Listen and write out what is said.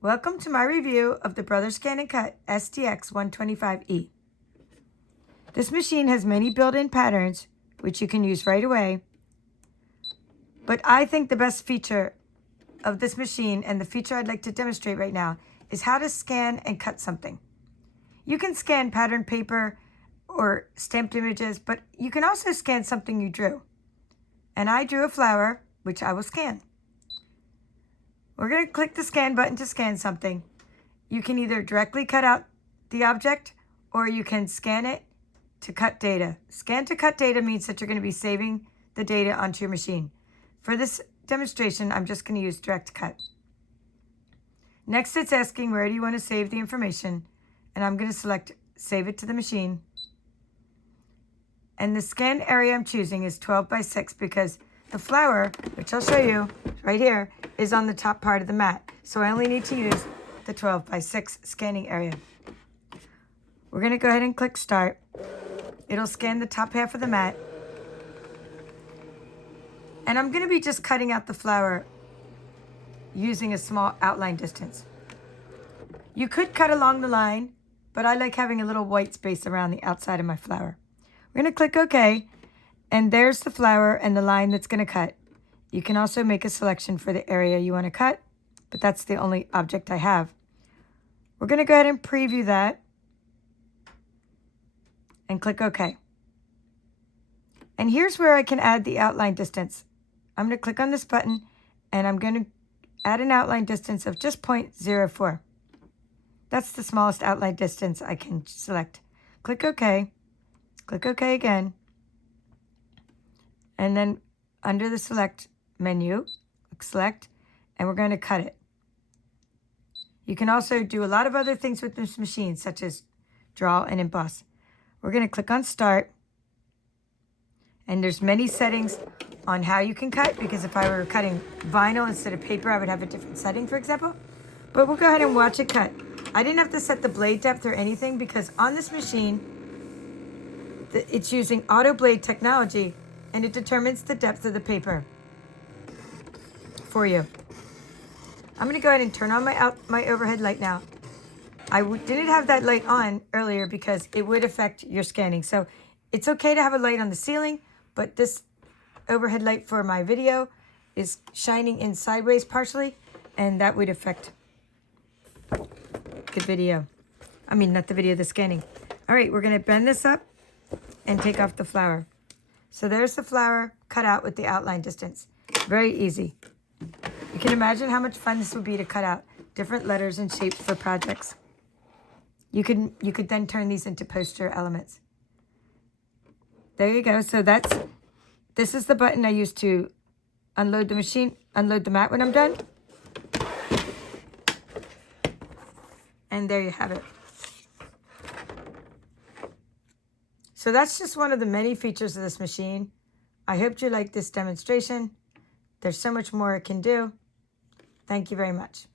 Welcome to my review of the Brothers ScanNCut SDX125e. This machine has many built-in patterns which you can use right away, but I think the best feature of this machine, and the feature I'd like to demonstrate right now, is how to scan and cut something. You can scan pattern paper or stamped images, but you can also scan something you drew. And I drew a flower, which I will scan. We're going to click the scan button to scan something. You can either directly cut out the object, or you can scan it to cut data. Scan to cut data means that you're going to be saving the data onto your machine. For this demonstration, I'm just going to use direct cut. Next, it's asking where do you want to save the information, and I'm going to select save it to the machine. And the scan area I'm choosing is 12 by 6 because the flower, which I'll show you right here, is on the top part of the mat. So I only need to use the 12 by 6 scanning area. We're going to go ahead and click start. It'll scan the top half of the mat. And I'm going to be just cutting out the flower using a small outline distance. You could cut along the line, but I like having a little white space around the outside of my flower. We're going to click OK, and there's the flower and the line that's going to cut. You can also make a selection for the area you want to cut, but that's the only object I have. We're going to go ahead and preview that and click OK. And here's where I can add the outline distance. I'm going to click on this button, and I'm going to add an outline distance of just 0.04. That's the smallest outline distance I can select. Click OK. Click OK again. And then under the select menu, click select, and we're going to cut it. You can also do a lot of other things with this machine, such as draw and emboss. We're going to click on start. And there's many settings on how you can cut, because if I were cutting vinyl instead of paper, I would have a different setting, for example. But we'll go ahead and watch it cut. I didn't have to set the blade depth or anything because on this machine, it's using auto blade technology, and it determines the depth of the paper for you. I'm going to go ahead and turn on my overhead light now. I didn't have that light on earlier because it would affect your scanning. So it's okay to have a light on the ceiling, but this overhead light for my video is shining in sideways partially, and that would affect the video. I mean, not the video, the scanning. All right, we're going to bend this up and take off the flower. So there's the flower cut out with the outline distance. Very easy. You can imagine how much fun this would be to cut out different letters and shapes for projects. You could then turn these into poster elements. There you go. So this is the button I use to unload the machine, unload the mat when I'm done. And there you have it. So that's just one of the many features of this machine. I hope you liked this demonstration. There's so much more it can do. Thank you very much.